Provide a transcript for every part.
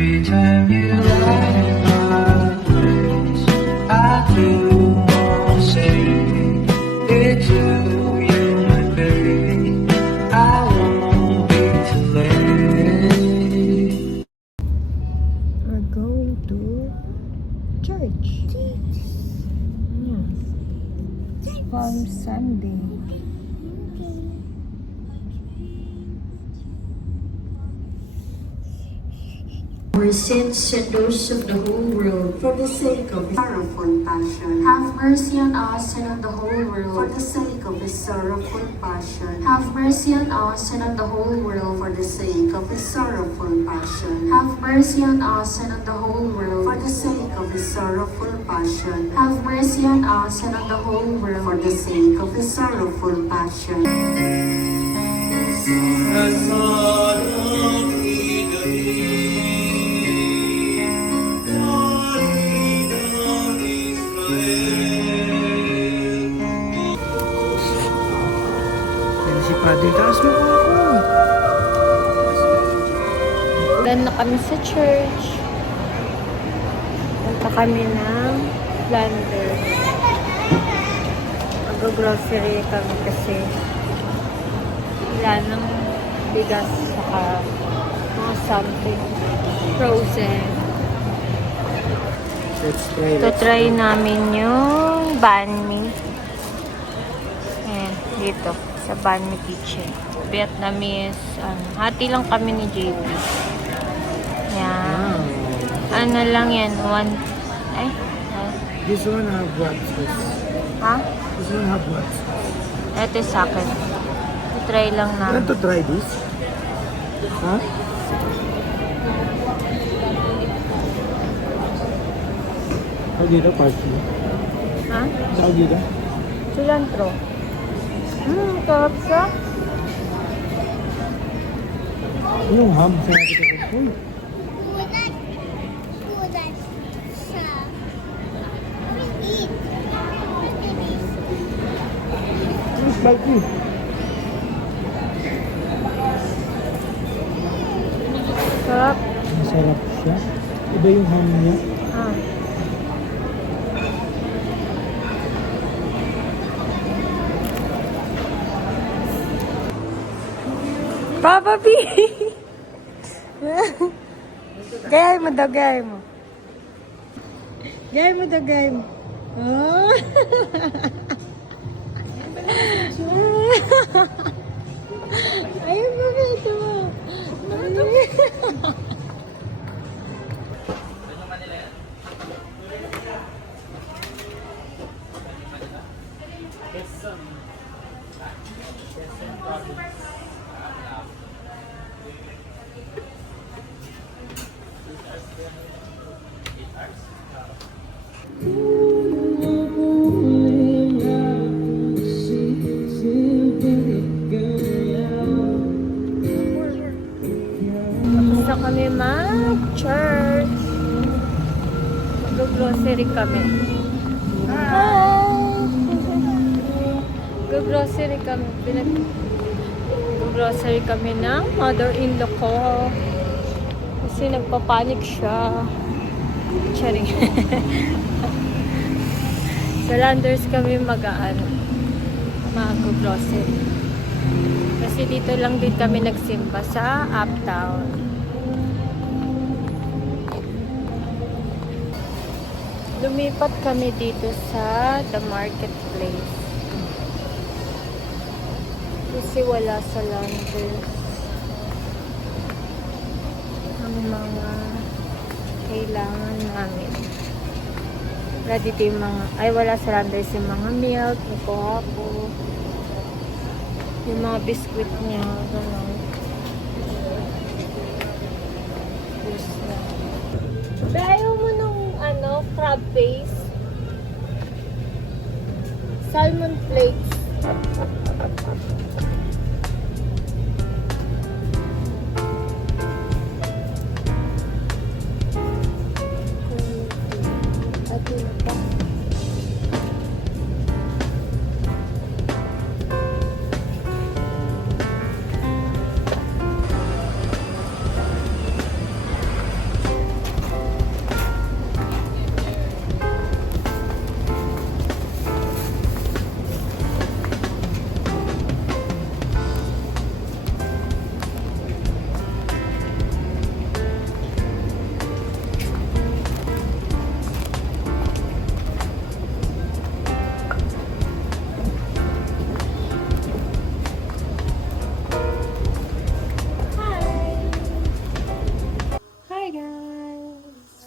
Every time you light my face, I do wanna say it's you, my baby. I won't be too late. We're going to church. Palm Sunday. Our sins and those of the whole world, for the sake of His sorrowful passion. Have mercy on us and on the whole world, for the sake of His sorrowful passion. Have mercy on us and on the whole world, for the sake of His sorrowful passion. Have mercy on us and on the whole world, for the sake of His sorrowful passion. Have mercy on us and on the whole world, for the sake of His sorrowful passion. Si Padre, taas mo ko ako. Ulan na kami sa church. Punta kami ng Flanders. Mag-grocery kami kasi wala nang bigas saka mga something frozen. Let's try Ito try namin yung banh mi. Ayan, dito sa banh mi kitchen. Vietnamese. Hati lang kami ni JB. Yan. Ano lang yan? This one have what sauce? Ha? This one have what? Ito sa akin. I-try lang I want namin. to try this. Huh? Tawag dito, parsley. Ha? Tawag dito. Cilantro. Sarap siya. Yung ham, sinabi ko. Uy, spicy. Sarap. Masarap siya. Iba yung ham niya. Ah. Papa B! Gayay mo daw, gayay mo. Gayay mo daw, gayay mo. Oh. Ayun ba ito mo? Gusto kami mag-church. Mag-grocery kami. Hi! Mag-grocery kami. Mag-grocery kami ng mother-in-law ko. Kasi nagpapanik siya. Charing. Sa Landers kami mag-grocery. Kasi dito lang din kami nagsimba sa Uptown. Lumipat kami dito sa The Marketplace. Kasi wala sa Landers ang mga kailangan namin. Wala dito yung mga, wala sa Landers yung mga milk, nakuha ko. Yung mga biskuit niya, gano'n. Boost na. Ayaw mo nung, crab paste. Salmon flakes.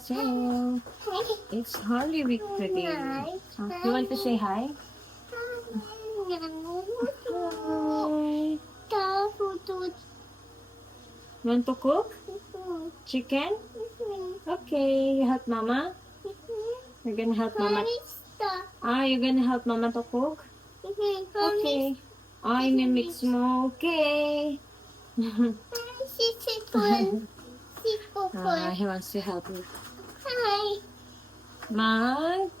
So, it's Holy Week today. You want to say hi? You want to cook? Chicken? Okay, you help Mama? You're gonna help Mama? You're gonna help Mama to cook? Okay. Mimix mo. Okay. He wants to help me. Mark,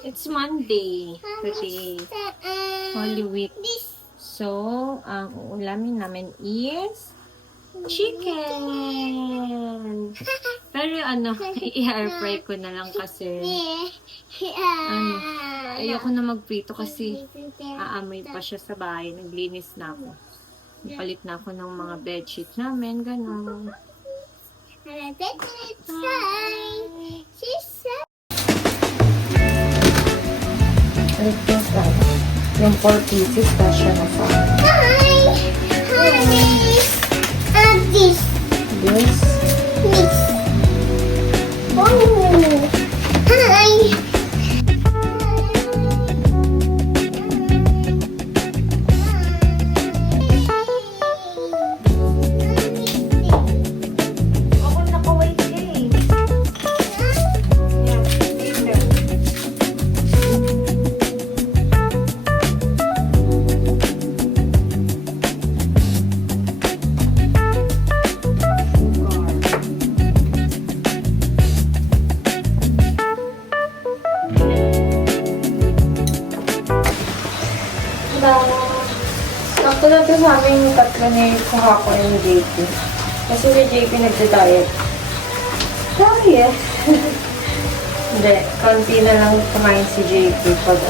it's Monday today. Holy Week. So, ang ulamin namin is chicken. Pero i-air fry ko na lang kasi ayoko na magprito kasi aamoy pa siya sa bahay. Naglinis na ako. Napalit na ako ng mga bedsheet namin. Ganon. Yung 4 pieces kasya na sa this. Ako nakawait eh. Sakto na ito sa amin yung tatlo ni kahapon yung JP. Kasi si JP nagda-diet. Sorry eh. Hindi, konti na lang kumain si JP pag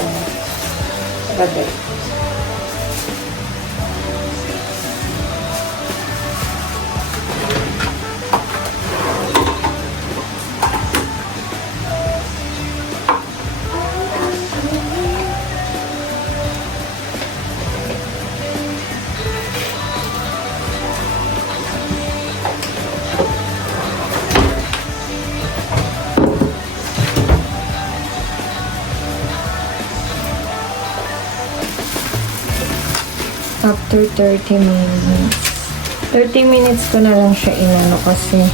gabi. After 30 minutes. 30 minutes ko na lang siya inano kasi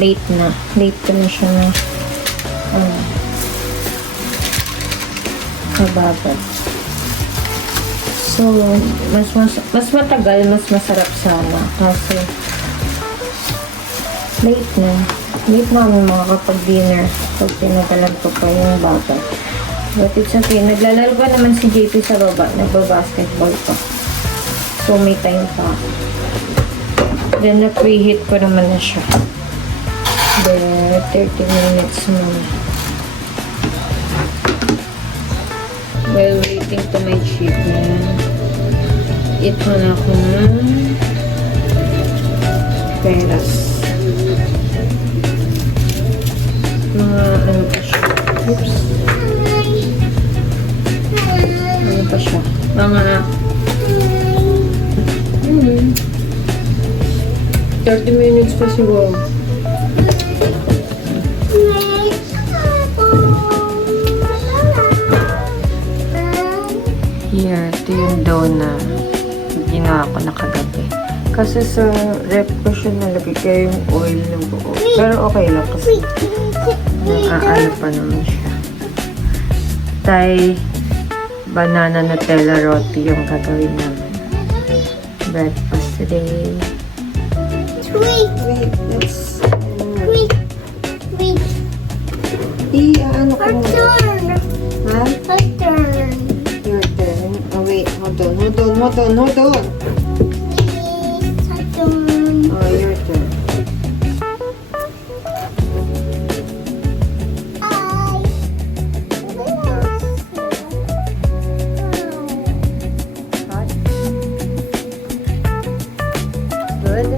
late na. Late ko na siya na kababad. So, mas matagal, mas masarap sana. Kasi late na. Late na kami makakapag-dinner pag pinagalag ko pa yung bata. But it's okay. Naglalaro pa naman si JP sa baba. Nagba-basketball pa. So, may time pa. Then, na-preheat ko naman na siya. Then, 30 minutes muna. While waiting to my chicken, eat muna ako ng peras. Mga ano pa siya. Oops. Ano pa siya? Mga 30 minutes pa siguro. Here, ito yung dough na ginawa ko na kagabi. Kasi sa rep ko siya nalagay kaya yung oil ng buo. Pero okay lang kasi ano pa naman siya. Thai banana Nutella roti yung gagawin namin. Breakfast today. Wait, Let's... wait. ano ko Our muna? turn. Ha? Our turn. Your turn. Oh, wait. Hold on. It's our turn. Oh, your turn. Hot? Good?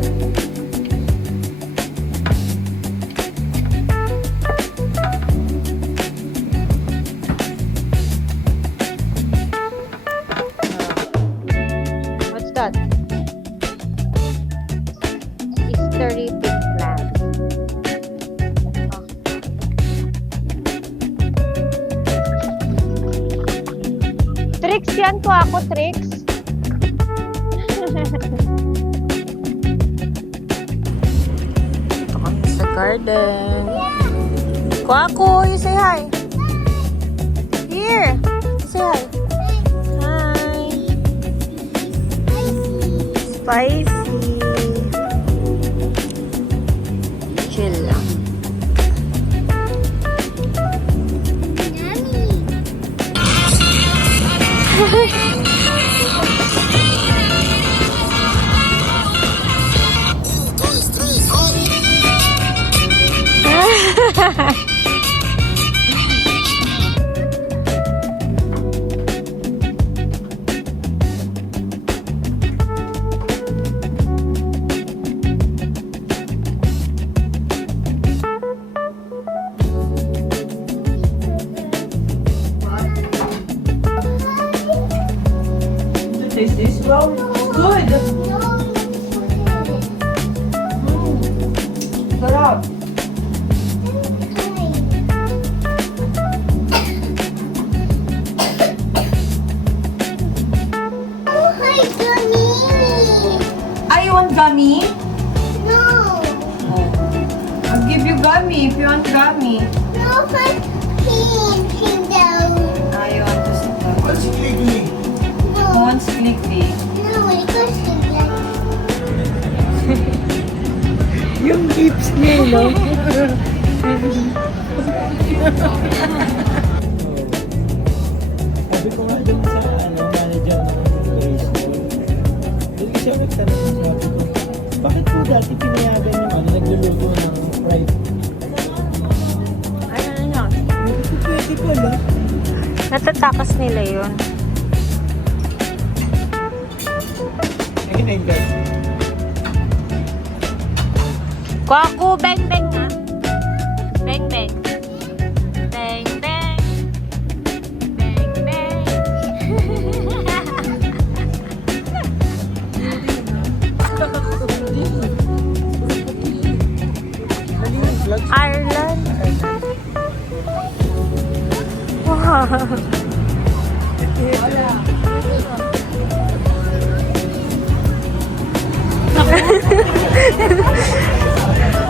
What's that? History class. yan ko ako, tricks. Ito kami sa garden. Kwaku, you say hi. Here. You say hi. Hi. Spicy. Chill lang. Taste this? Wow, good! Sarap! Oh, hi, Gummy. Ah, you want gummy? No. I'll give you gummy if you want gummy. No, but he down. Ah, you want to sit down? What's Clicky? Who No. wants Clicky? No, because he down. Yung lips niya, no? Sabi ko nga dun sa manager ng Grace. Doon siya nagtanong, sabi ko, bakit po dati pinayagan yung nagluluto ng fried? Ano na yun? Pwede ko lang. Natatakas nila yun. Ayun na yung guys. Kwaku, bang bang nga. Bang bang. Bang bang. Bang bang. Ireland. Wow.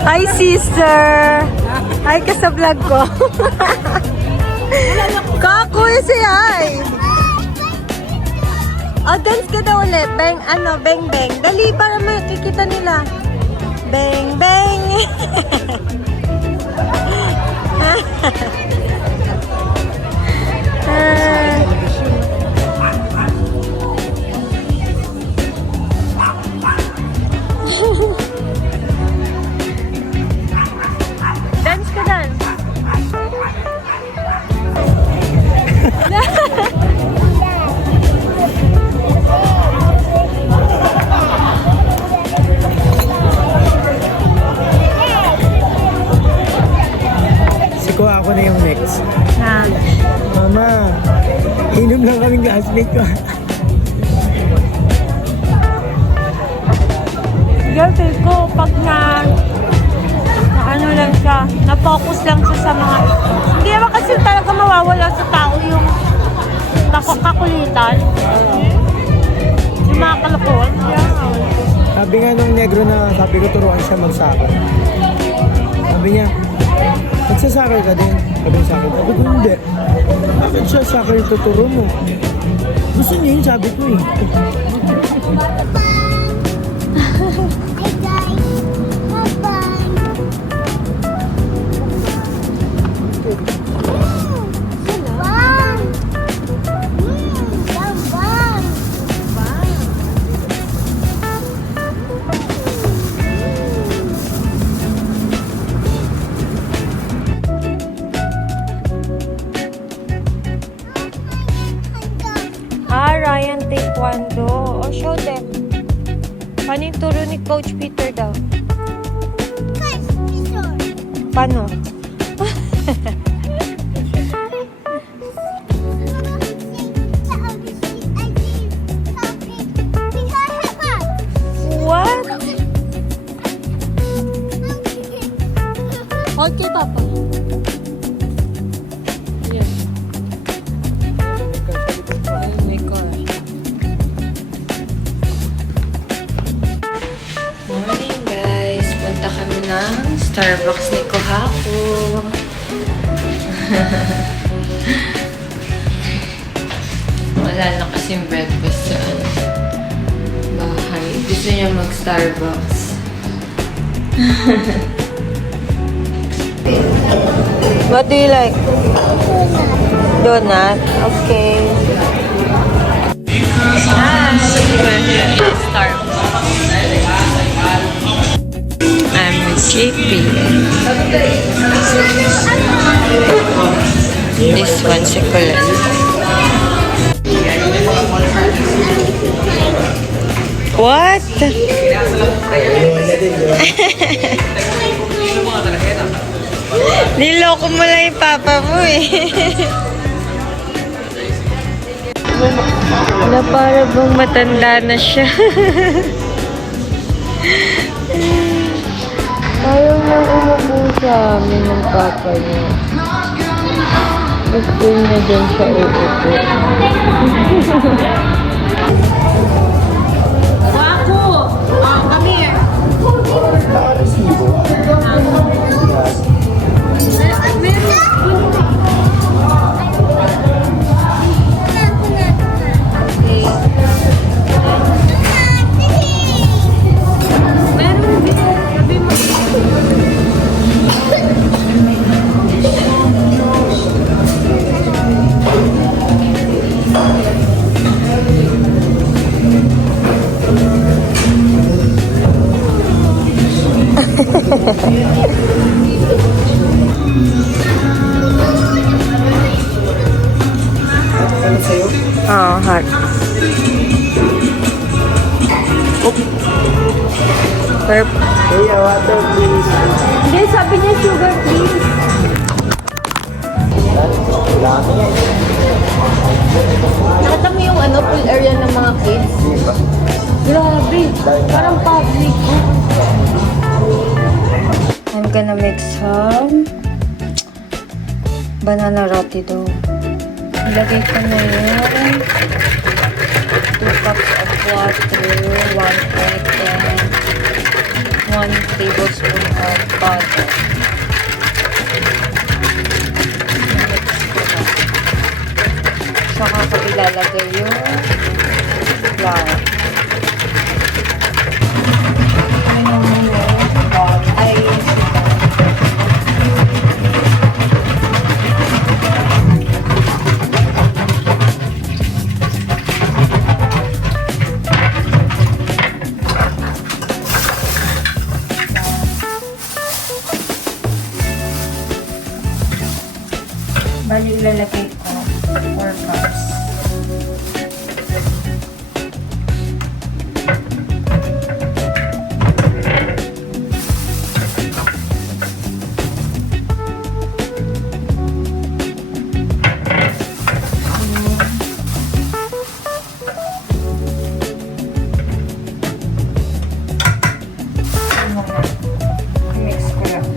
Hi, sister! Hi ka sa vlog ko. Kakuy, say hi! Oh, dance ka daw ulit. Bang, bang, bang. Dali, para makikita nila. Bang, bang! Dance ka, dance. Sikuha ako na yung next. Na. Mama, inom lang kaming classmate ko. Girl, ko, pag ano lang siya, na-focus lang siya sa mga, hindi naman kasi talaga mawawala sa tao yung kakulitan. Yung mga kalokohan. Sabi nga nung negro na sabi ko turuan siya magsakal. Sabi niya, magsasakal ka din. Sabi niya sa akin, sabi ko hindi. Bakit siya sakal tuturo mo? Gusto niya yun, sabi ko eh. Hi, guys. Bye-bye. Bang. Bang, bang. Ryan Taekwondo. Oh, show them. Paano yung turo ni Coach Peter daw? Guys, picture. Paano? What? Hold kay Papa. Yan. Oh my God. Starbucks ni Kohaku. Wala na kasing breakfast sa bahay. Gusto niya mag-Starbucks. What do you like? Donut? Okay. Starbucks. I'm sleepy. This one's a color. What? Niloko mo lang yung papa mo eh. Na para bang matanda na siya. Ayaw nang umupo sa amin ng papa niya. Gusto niya dyan siya uupo. Oh, hot. Hey, water please. Hindi, sabi niya sugar please. Dami yan. Nakita mo yung pool area ng mga kids? Grabe, parang public. I'm gonna make some banana roti dough. Ilagay ko na yun. 2 cups of water, 1 egg, and 1 tablespoon of butter. Mix ko na. Saka ko ilalagay yung flour. Ay, bali ilalagay ko 4 cups. Mix ko lang.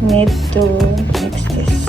Need to mix this.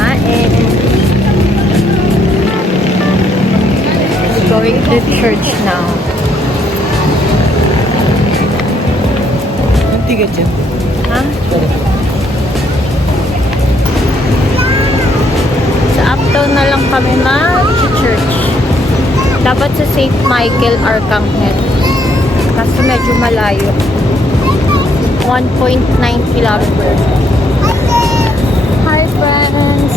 kumain. Going to church now. Ang tigat yan. Ha? Sa uptown na lang kami mag-church. Dapat sa St. Michael Arcangel. Kasi medyo malayo. 1.9 kilometers. Hi, friends!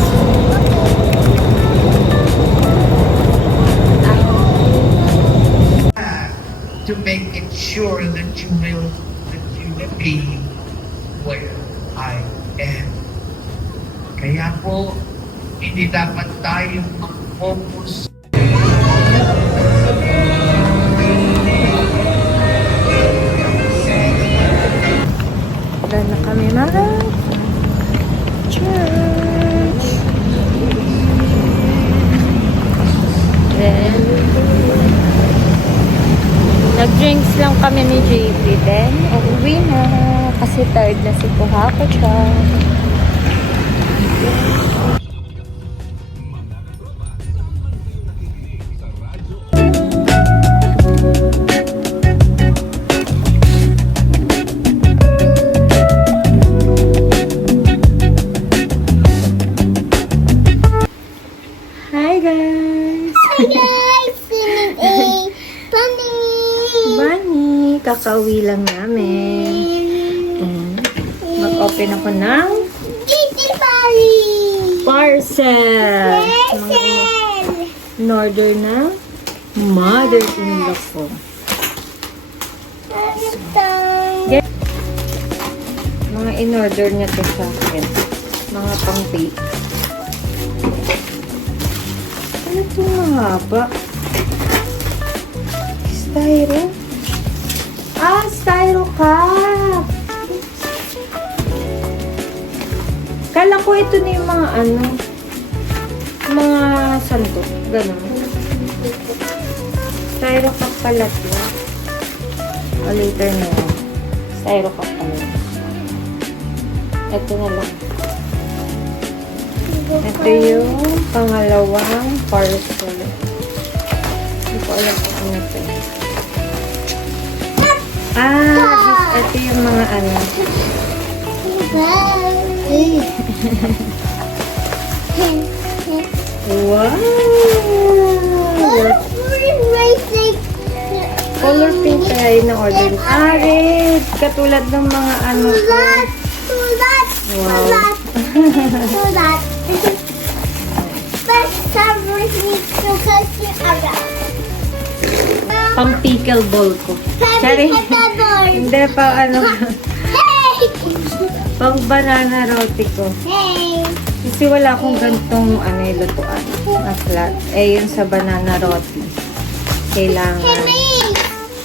to make it sure that you will be where I am. Kaya po, hindi dapat tayong mag-focus Wala na kami church. Then, nag-drinks lang kami ni JP. Then, uuwi na. Kasi tired na si Kuhako siya. Hi guys! Guys, feeling a bunny. Bunny, kakauwi lang namin. Mag-open ako ng Kitty Bunny. parcel. Parcel. In-order na mother-in-law ko. Get mga in-order niya to sa akin. Mga pang-bake. Ano ito mahaba? Styro? Ah, styro cup! Kala ko ito na yung mga mga sandok. Ganun. Styro cup pala ito. O later na lang. Styro cup pala. Ito na lang. Ito yung pangalawang parcel. Hindi ko alam kung ano ito. Ah, ito yung mga Wow! Color pink tayo na order. Ah, red! Katulad ng mga Wow. Pang pickleball ko. Sorry. Hindi pa pang banana roti ko. Kasi wala akong gantong lutuan na flat. Yun sa banana roti. Kailangan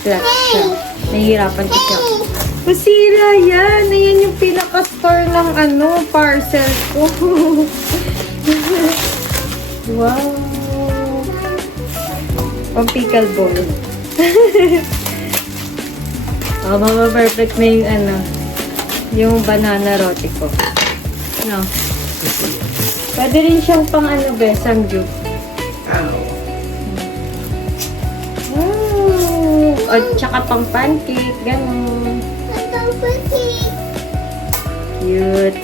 flat siya. Nahihirapan ko siya. Masira yan. Ayan yung pinaka-store ng parcel ko. Wow. Pang pickleball. Perfect na yung yung banana roti ko. No. Pwede rin siyang pang samgyup. Wow. At tsaka pang pancake, ganun. Cute.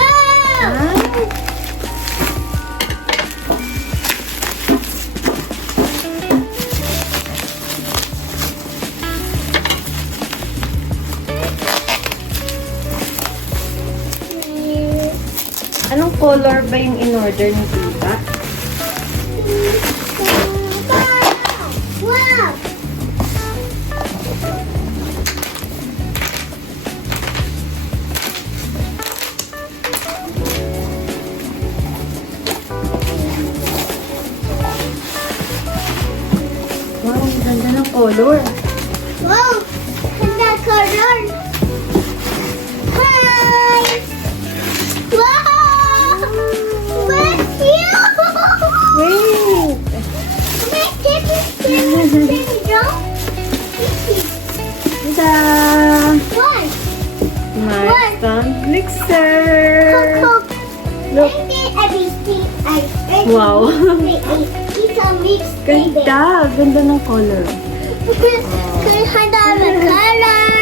Ah. Anong color ba yung in-order ni Tita? Wow! Wow, ang ganda ng color. Wow! Ganda color! Hi! Wow! What's you? Wait! Wait, can you jump? Ta-da! Wow! Instant mixer. Look. Wow. Ganda. Ganda ng color. Can I have a color?